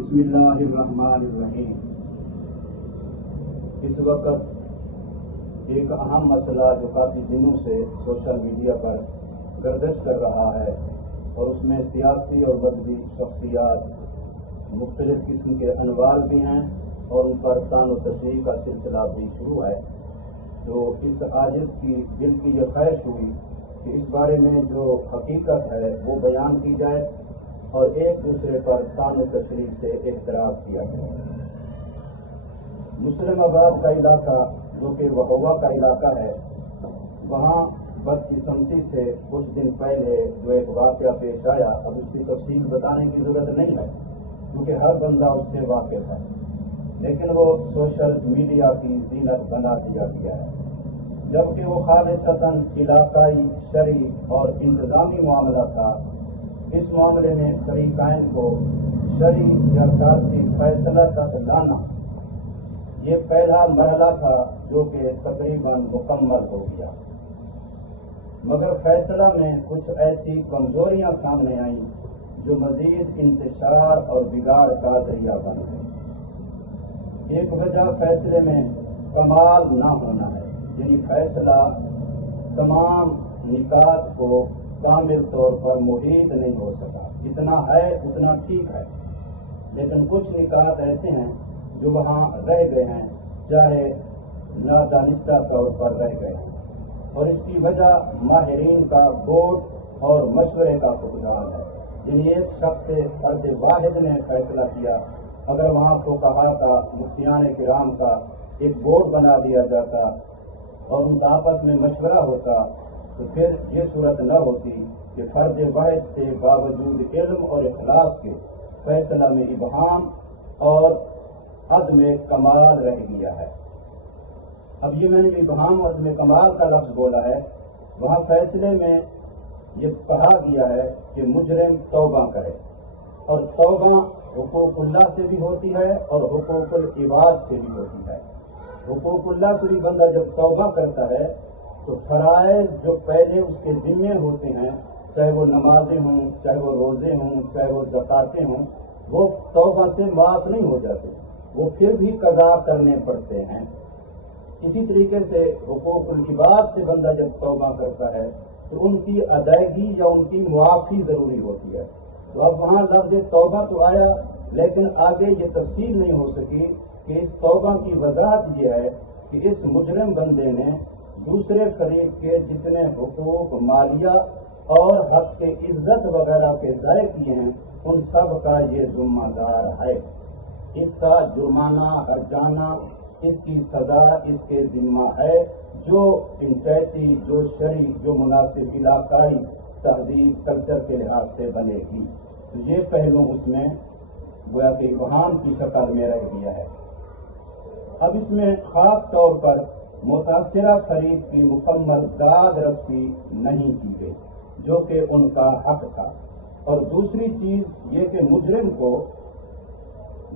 بسم اللہ الرحمن الرحیم۔ اس وقت ایک اہم مسئلہ جو کافی دنوں سے سوشل میڈیا پر گردش کر رہا ہے اور اس میں سیاسی اور مذہبی شخصیات مختلف قسم کے انوار بھی ہیں اور ان پر طعن و تشریح کا سلسلہ بھی شروع ہے، تو اس عاجز کی دل کی یہ خواہش ہوئی کہ اس بارے میں جو حقیقت ہے وہ بیان کی جائے اور ایک دوسرے پر طعن و تشریح سے اعتراض کیا جائے۔ مسلم آباد کا علاقہ جو کہ وہوا کا علاقہ ہے، وہاں بدقسمتی سے کچھ دن پہلے جو ایک واقعہ پیش آیا، اب اس کی تفصیل بتانے کی ضرورت نہیں ہے کیونکہ ہر بندہ اس سے واقف ہے، لیکن وہ سوشل میڈیا کی زینت بنا دیا گیا ہے، جبکہ وہ خالصتاً علاقائی شرعی اور انتظامی معاملہ تھا۔ اس معاملے میں فریقین کو شرعی یا سیاسی فیصلہ تک لانا یہ پہلا مرحلہ تھا جو کہ تقریباً مکمل ہو گیا، مگر فیصلہ میں کچھ ایسی کمزوریاں سامنے آئیں جو مزید انتشار اور بگاڑ کا ذریعہ بن گئی۔ ایک وجہ فیصلے میں کمال نہ ہونا ہے، یعنی فیصلہ تمام نکات کو کامل طور پر محیط نہیں ہو سکا، جتنا ہے اتنا ٹھیک ہے، لیکن کچھ نکات ایسے ہیں جو وہاں رہ گئے ہیں، چاہے نادانستہ طور پر رہ گئے ہیں، اور اس کی وجہ ماہرین کا بورڈ اور مشورے کا فقدان ہے، یعنی ایک شخص سے فرد واحد نے فیصلہ کیا، اگر وہاں فقہاء کا، مفتیان کرام کا ایک بورڈ بنا دیا جاتا اور ان کا آپس میں مشورہ ہوتا تو پھر یہ صورت نہ ہوتی کہ فرد واحد سے باوجود علم اور اخلاص کے فیصلہ میں ابہام اور عدم کمال رہ گیا ہے۔ اب یہ میں نے ابہام اور عدم کمال کا لفظ بولا ہے، وہاں فیصلے میں یہ کہا گیا ہے کہ مجرم توبہ کرے، اور توبہ حقوق اللہ سے بھی ہوتی ہے اور حقوق العباد سے بھی ہوتی ہے۔ حقوق اللہ سے بھی بندہ جب توبہ کرتا ہے تو فرائض جو پہلے اس کے ذمے ہوتے ہیں، چاہے وہ نمازیں ہوں، چاہے وہ روزے ہوں، چاہے وہ زکاتیں ہوں، وہ توبہ سے معاف نہیں ہو جاتے، وہ پھر بھی قضا کرنے پڑتے ہیں۔ اسی طریقے سے حقوق العباد سے بندہ جب توبہ کرتا ہے تو ان کی ادائیگی یا ان کی معافی ضروری ہوتی ہے۔ تو اب وہاں لفظ توبہ تو آیا، لیکن آگے یہ تفصیل نہیں ہو سکی کہ اس توبہ کی وضاحت یہ ہے کہ اس مجرم بندے نے دوسرے فریق کے جتنے حقوق مالیہ اور حق کے عزت وغیرہ کے ضائع کیے ہیں ان سب کا یہ ذمہ دار ہے، اس کا جرمانہ ہرجانہ، اس کی سزا اس کے ذمہ ہے، جو پنچایتی، جو شرعی، جو مناسب علاقائی تہذیب کلچر کے لحاظ سے بنے گی۔ تو یہ پہلو اس میں گویا کہ ابہام کی شکل میں رہ گیا ہے۔ اب اس میں خاص طور پر متاثرہ فریق کی مکمل داد رسی نہیں کی گئی جو کہ ان کا حق تھا، اور دوسری چیز یہ کہ مجرم کو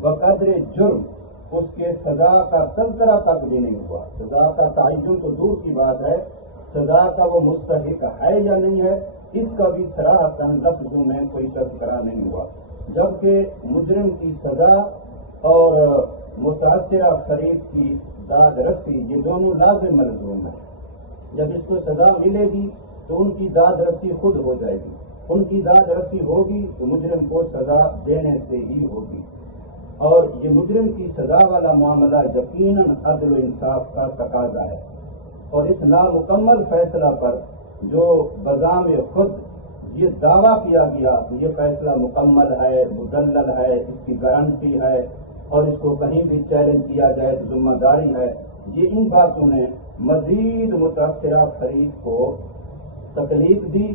بقدر جرم اس کے سزا کا تذکرہ تک بھی نہیں ہوا، سزا کا تعین تو دور کی بات ہے، سزا کا وہ مستحق ہے یا نہیں ہے اس کا بھی صراحتاً لفظوں میں کوئی تذکرہ نہیں ہوا، جبکہ مجرم کی سزا اور متاثرہ فریق کی داد رسی یہ دونوں لازم ملزوم ہیں۔ جب اس کو سزا ملے گی تو ان کی داد رسی خود ہو جائے گی، ان کی داد رسی ہوگی تو مجرم کو سزا دینے سے ہی ہوگی، اور یہ مجرم کی سزا والا معاملہ یقیناً عدل و انصاف کا تقاضا ہے، اور اس نامکمل فیصلہ پر جو بذام خود یہ دعویٰ کیا گیا کہ یہ فیصلہ مکمل ہے، مدلل ہے، اس کی گارنٹی ہے اور اس کو کہیں بھی چیلنج کیا جائے تو ذمہ داری ہے، یہ ان باتوں نے مزید متاثرہ فریق کو تکلیف دی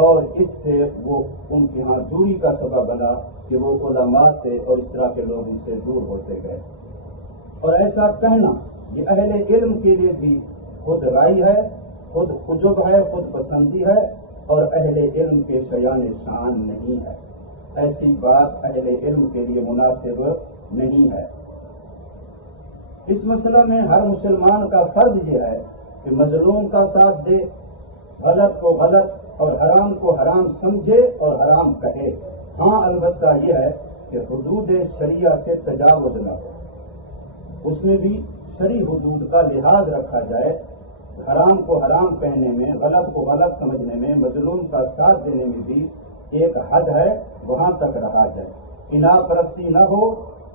اور اس سے وہ ان کی ہاں دوری کا سبب بنا کہ وہ علماء سے اور اس طرح کے لوگوں سے دور ہوتے گئے، اور ایسا کہنا یہ اہل علم کے لیے بھی خود رائی ہے، خود عجب ہے، خود پسندی ہے، اور اہل علم کے شایان شان نہیں ہے، ایسی بات اہل علم کے لیے مناسب نہیں ہے۔ اس مسئلہ میں ہر مسلمان کا فرض یہ ہے کہ مظلوم کا ساتھ دے، غلط کو غلط اور حرام کو حرام سمجھے اور حرام کہے، ہاں البتہ یہ ہے کہ حدود شریعہ سے تجاوز نہ ہو، اس میں بھی شرعی حدود کا لحاظ رکھا جائے، حرام کو حرام کہنے میں، غلط کو غلط سمجھنے میں، مظلوم کا ساتھ دینے میں بھی ایک حد ہے، وہاں تک رہا جائے، اناح پرستی نہ ہو،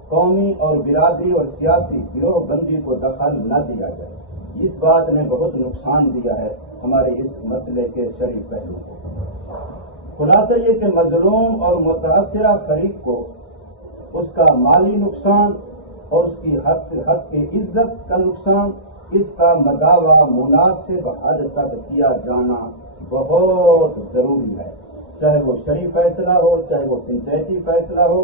قومی اور برادری اور سیاسی گروہ بندی کو دخل نہ دیا جائے۔ اس بات نے بہت نقصان دیا ہے ہمارے اس مسئلے کے شرعی پہلو کو۔ خلاصہ یہ کہ مظلوم اور متاثرہ فریق کو اس کا مالی نقصان اور اس کی حق کی عزت کا نقصان، اس کا مداوع مناسب حد تک کیا جانا بہت ضروری ہے، چاہے وہ شرعی فیصلہ ہو، چاہے وہ پنچایتی فیصلہ ہو،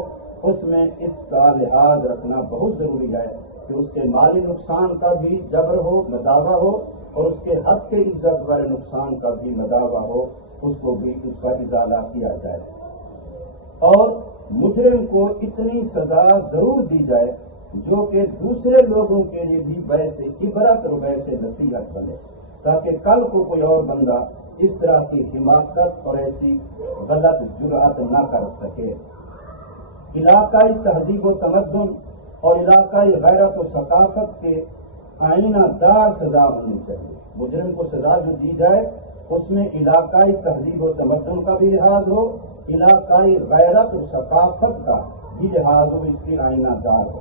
اس میں اس کا لحاظ رکھنا بہت ضروری ہے کہ اس کے مالی نقصان کا بھی جبر ہو، مداوع ہو، اور اس کے حق کے عزت والے نقصان کا بھی مداوع ہو، اس کو بھی اس کا ازالہ کیا جائے، اور مجرم کو اتنی سزا ضرور دی جائے جو کہ دوسرے لوگوں کے لیے بھی باعث عبرت اور باعث نصیحت بنے، تاکہ کل کو کوئی اور بندہ اس طرح کی حماقت اور ایسی غلط جرأت نہ کر سکے۔ علاقائی تہذیب و تمدن اور علاقائی غیرت و ثقافت کے آئینہ دار سزا ہونی چاہیے۔ مجرم کو سزا جو دی جائے اس میں علاقائی تہذیب و تمدن کا بھی لحاظ ہو، علاقائی غیرت و ثقافت کا بھی لحاظ ہو، اس کی آئینہ دار ہو۔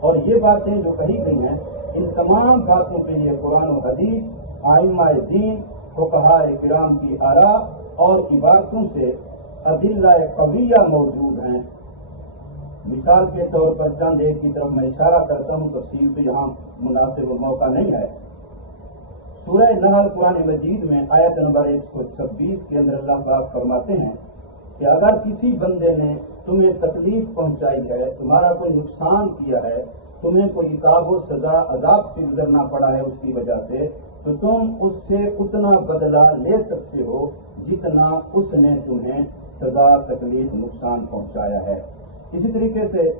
اور یہ باتیں جو کہی گئی ہیں، ان تمام باتوں کے لیے قرآن و حدیث، ائمہ دین، فقہاء کرام کی آراء اور عبارتوں سے ادلہ قویہ موجود ہیں۔ مثال کے طور پر چند ایک کی طرف میں اشارہ کرتا ہوں، تفصیل پہ یہاں مناسب موقع نہیں ہے۔ سورہ نحل قرآن مجید میں آیت نمبر 126 کے اندر اللہ پاک فرماتے ہیں کہ اگر کسی بندے نے تمہیں تکلیف پہنچائی ہے، تمہارا کوئی نقصان کیا ہے، تمہیں کوئی عقاب و سزا عذاب سے گزرنا پڑا ہے اس کی وجہ سے، تو تم اس سے اتنا بدلہ لے سکتے ہو جتنا اس نے تمہیں سزا، تکلیف، نقصان پہنچایا ہے۔ اسی طریقے سے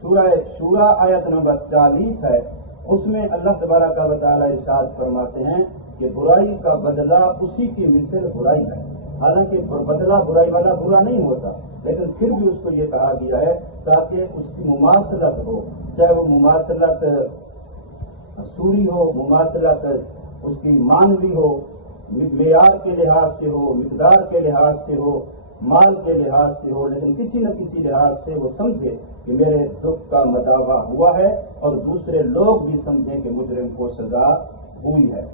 سورہ شورا آیت نمبر 40 ہے، اس میں اللہ تبارک و تعالیٰ ارشاد فرماتے ہیں کہ برائی کا بدلہ اسی کی مثل برائی ہے۔ حالانکہ بدلہ برائی والا برا نہیں ہوتا، لیکن پھر بھی اس کو یہ کہا گیا ہے تاکہ اس کی مماثلت ہو، چاہے وہ مماثلت سوری ہو، مماثلت اس کی مانوی ہو، معیار کے لحاظ سے ہو، مقدار کے لحاظ سے ہو، مال کے لحاظ سے ہو، لیکن کسی نہ کسی لحاظ سے وہ سمجھے کہ میرے دکھ کا مداوع ہوا ہے، اور دوسرے لوگ بھی سمجھیں کہ مجرم کو سزا ہوئی ہے۔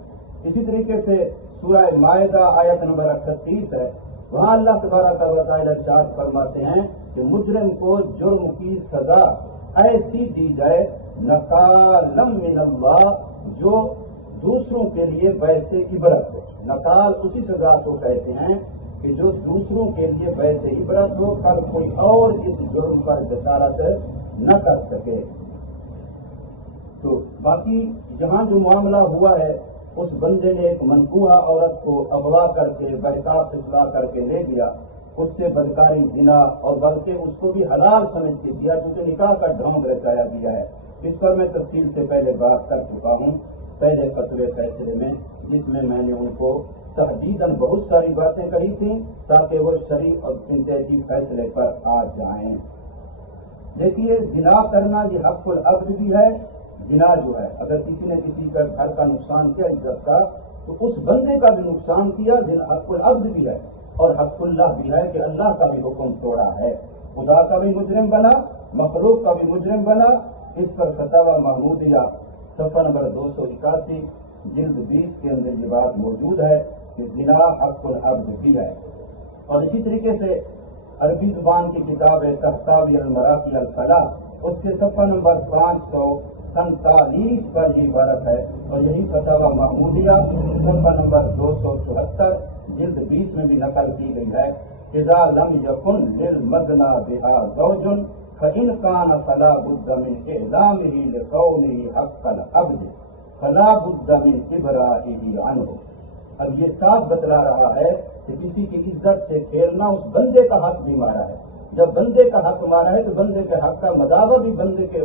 اسی طریقے سے سورہ مائدہ آیت نمبر 38 ہے، وہاں اللہ تبارک و تعالی ارشاد فرماتے ہیں کہ مجرم کو جرم کی سزا ایسی دی جائے نکالا من اللہ، جو دوسروں کے لیے باعث عبرت ہو۔ نکال اسی سزا کو کہتے ہیں کہ جو دوسروں کے لیے باعث عبرت ہو، کل کوئی اور اس جرم پر جسارت نہ کر سکے۔ تو باقی جہاں جو معاملہ ہوا ہے، اس بندے نے ایک منکوحہ عورت کو اغوا کر کے بہتاب پھسلا کر کے لے گیا، اس سے بدکاری، زنا، اور بلکہ اس کو بھی حلال سمجھ کے دیا، کیونکہ نکاح کا ڈھونگ رچایا گیا ہے۔ اس پر میں تفصیل سے پہلے بات کر چکا ہوں پہلے فتوے فیصلے میں، جس میں میں نے ان کو تحدیداً بہت ساری باتیں کہی تھیں تاکہ وہ شرعی اور پنچایتی فیصلے پر آ جائیں۔ دیکھیے، زنا کرنا یہ حق العبد بھی ہے۔ زنا جو ہے، اگر کسی نے کسی کا گھر کا نقصان کیا عزت کا، تو اس بندے کا بھی نقصان کیا، زنا حق العبد بھی ہے، اور حق اللہ بھی ہے کہ اللہ کا بھی حکم توڑا ہے، خدا کا بھی مجرم بنا، مخلوق کا بھی مجرم بنا۔ اس پر فتاوی محمودیہ صفحہ نمبر 281 جلد 20 کے اندر یہ بات موجود ہے کہ زنا حق العبد بھی ہے۔ اور اسی طریقے سے عربی زبان کی کتاب ہے تحتوی المراقی الفلاح، اس کے صفحہ نمبر 547 پر یہ عبارت ہے، اور یہی فتاوی محمودیہ صفحہ نمبر 274 جلد 20 میں بھی نقل کی گئی ہے۔ اذا لم یکن للمدنى بها زوج فإن كان فلا بد من إعلامه لكونه حق العبد فلا بد من إبراءه عنه۔ اب یہ صاف بتلا رہا ہے کہ کسی کی عزت سے کھیلنا اس بندے کا حق بھی مارا ہے۔ جب بندے کا حق مارا ہے تو بندے کے حق کا مداوع بھی بندے کے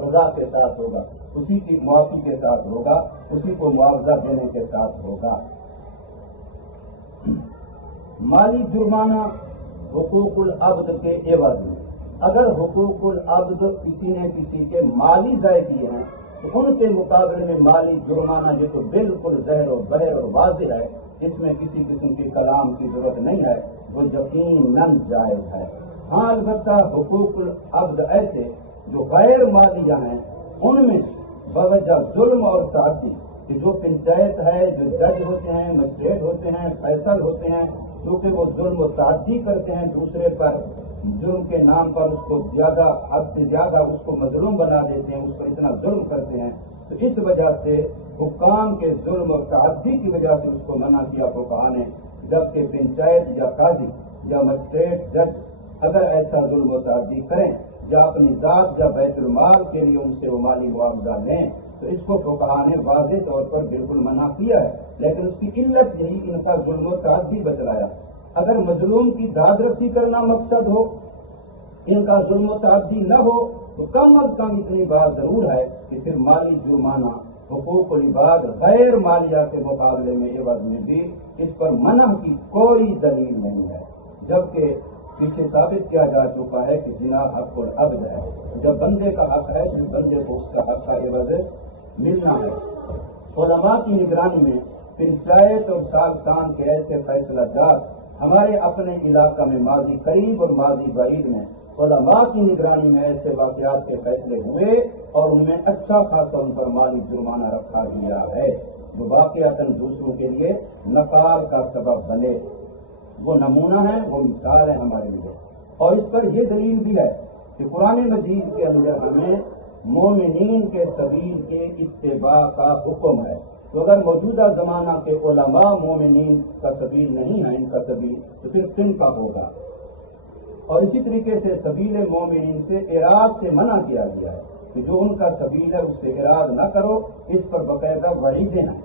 رضا کے ساتھ ہوگا، اسی کی معافی کے ساتھ ہوگا، اسی کو معاوضہ دینے کے ساتھ ہوگا۔ مالی جرمانہ حقوق العبد کے عوض میں اگر حقوق العبد کسی نے کسی کے مالی ضائع کیے ہیں تو ان کے مقابلے میں مالی جرمانہ یہ تو بالکل ظاہر و بہر اور واضح ہے، اس میں کسی قسم کی کلام کی ضرورت نہیں ہے، وہ یقیناً جائز ہے۔ ہاں البتہ حقوق العبد ایسے جو غیر مالیہ ہیں ان میں بوجہ ظلم اور تعدی کہ جو پنچایت ہے، جو جج ہوتے ہیں، مجسٹریٹ ہوتے ہیں، فیصل ہوتے ہیں، کیونکہ وہ ظلم و تعدی کرتے ہیں دوسرے پر، جرم کے نام پر اس کو زیادہ حد سے زیادہ اس کو مظلوم بنا دیتے ہیں، اس پر اتنا ظلم کرتے ہیں، تو اس وجہ سے حکام کے ظلم اور تعدی کی وجہ سے اس کو منع کیا فقہاء نے، جبکہ پنچایت یا قاضی یا مجسٹریٹ جج اگر ایسا ظلم و تعدی کریں یا اپنی ذات یا بیت المال کے لیے ان سے وہ مالی معاوضہ لیں تو اس کو فقہاء نے واضح طور پر بالکل منع کیا ہے، لیکن اس کی علت یہی ان کا ظلم و تعدی بتلایا۔ اگر مظلوم کی داد رسی کرنا مقصد ہو، ان کا ظلم و تعدی نہ ہو، تو کم از کم اتنی بات ضرور ہے کہ پھر مالی جرمانہ حقوق العباد غیر مالیہ کے مقابلے میں عوض میں بھی اس پر منع کی کوئی دلیل نہیں ہے، جبکہ پیچھے ثابت کیا جا چکا ہے کہ زنا حق العبد ہے، جب بندے کا حق ہے پھر بندے کو اس کا حق کا عوض ملنا ہے۔ علماء کی نگرانی میں پنچایت اور سالسان کے ایسے فیصلہ جات ہمارے اپنے علاقہ میں ماضی قریب اور ماضی بعید میں علماء کی نگرانی میں ایسے واقعات کے فیصلے ہوئے اور ان میں اچھا خاصا ان پر مالی جرمانہ رکھا گیا ہے جو واقعتاً دوسروں کے لیے نکال کا سبب بنے۔ وہ نمونہ ہے، وہ مثال ہے ہمارے لیے، اور اس پر یہ دلیل بھی ہے کہ قرآن مجید کے اندر ہمیں مومنین کے سبیل کے اتباع کا حکم ہے، تو اگر موجودہ زمانہ کے علماء مومنین کا سبیل نہیں ہے ان کا سبیل تو پھر کن کا ہوگا؟ اور اسی طریقے سے سبیل مومنین سے اعراض سے منع کیا گیا ہے کہ جو ان کا سبیل ہے اس سے اعراض نہ کرو، اس پر باقاعدہ وعیدیں ہیں،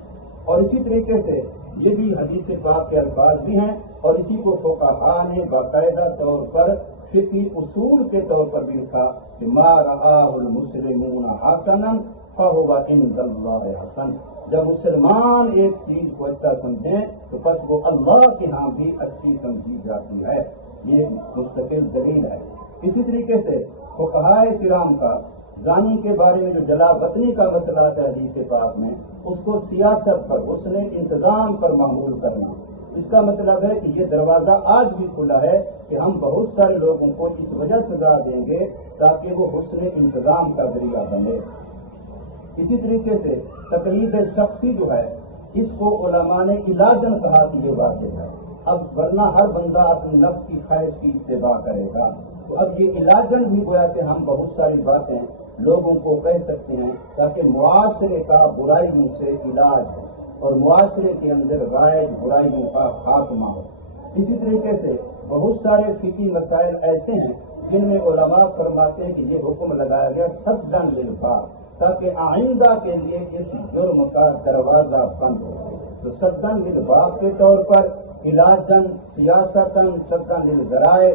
اور اسی طریقے سے یہ بھی حدیث پاک کے الفاظ بھی ہیں اور اسی کو فقہاء نے باقاعدہ طور پر فقہی اصول کے طور پر بھی لکھا کہ ما رآہ المسلمون حسنا فہو عند اللہ حسن، جب مسلمان ایک چیز کو اچھا سمجھیں تو بس وہ اللہ کے ہاں بھی اچھی سمجھی جاتی ہے، یہ مستقل دلیل ہے۔ اسی طریقے سے فقہاء کرام کا زانی کے بارے میں جو جلا وطنی کا مسئلہ ہے حدیث پاک میں، اس کو سیاست پر، حسن انتظام پر معمول کرنا، اس کا مطلب ہے کہ یہ دروازہ آج بھی کھلا ہے کہ ہم بہت سارے لوگوں کو اس وجہ سزا دیں گے تاکہ وہ حسن انتظام کا ذریعہ بنے۔ اسی طریقے سے تقلید شخصی جو ہے اس کو علماء نے علاجن کہا کہ یہ واجب ہے، اب ورنہ ہر بندہ اپنے نفس کی خواہش کی اتباع کرے گا، تو اب یہ علاجن بھی گویا کہ ہم بہت ساری باتیں لوگوں کو کہہ سکتے ہیں تاکہ معاشرے کا برائیوں سے علاج ہو اور معاشرے کے اندر رائج برائیوں کا خاتمہ ہو۔ اسی طریقے سے بہت سارے فقہی مسائل ایسے ہیں جن میں علماء فرماتے ہیں کہ یہ حکم لگایا گیا سدًا للباب تاکہ آئندہ کے لیے اس جرم کا دروازہ بند ہو، تو سدًا للباب کے طور پر علاجن، سیاستاً، سدًا للذرائع،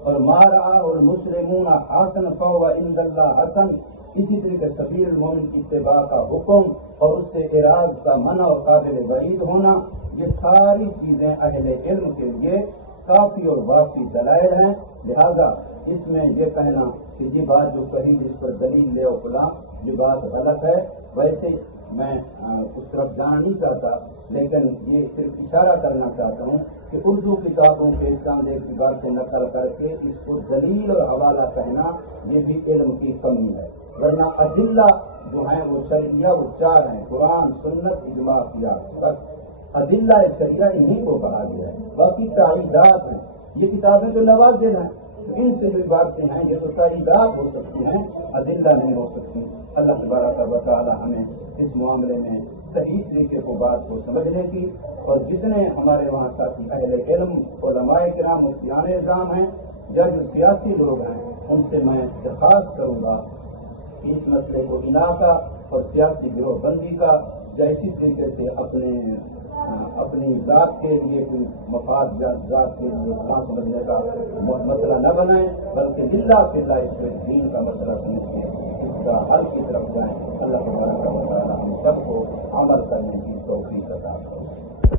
اور ما رآہ المسلمون حسنا فہو عند اللہ حسن، اسی طریقے سبیل المومن کی اتباع کا حکم اور اس سے اعراض کا منع اور قابل بعید ہونا، یہ ساری چیزیں اہل علم کے لیے کافی اور وافی دلائل ہیں، لہذا اس میں یہ کہنا کہ یہ بات جو کہی جس پر دلیل لے اور فلاں یہ بات غلط ہے، ویسے میں اس طرف جانا نہیں چاہتا، لیکن یہ صرف اشارہ کرنا چاہتا ہوں کہ اردو کتابوں کے چاند اعتبار سے نقل کر کے اس کو دلیل اور حوالہ کہنا یہ بھی علم کی کمی ہے، ورنہ ادلہ جو ہیں وہ شرعیہ وہ چار ہیں، قرآن، سنت، اجماع، قیاس، بس ادلہ شرعیہ انہیں کو کہا گیا ہے، باقی تعییدات ہیں، یہ کتابیں تو نوازل ہیں، ان سے جو باتیں ہیں یہ تو تعییدات ہو سکتی ہیں، ادلہ نہیں ہو سکتی۔ اللہ تبارک و تعالی ہمیں اس معاملے میں صحیح طریقے کو بات کو سمجھنے کی، اور جتنے ہمارے وہاں ساتھی اہل علم، علماء کرام، مفتیان اعظام ہیں یا جو سیاسی لوگ ہیں، ان سے میں درخواست کروں گا کہ اس مسئلے کو علاقہ اور سیاسی گروہ بندی کا یا اسی طریقے سے اپنی ذات کے لیے کوئی مفاد یا ذات کے لیے نہ سمجھنے کا مسئلہ نہ بنائیں، بلکہ للہ فی اللہ اس میں دین کا مسئلہ سمجھ کے اس کا حل کی طرف جائیں۔ اللہ تبارک و تعالی ہم سب کو عمل کرنے کی توفیق عطا فرمائے۔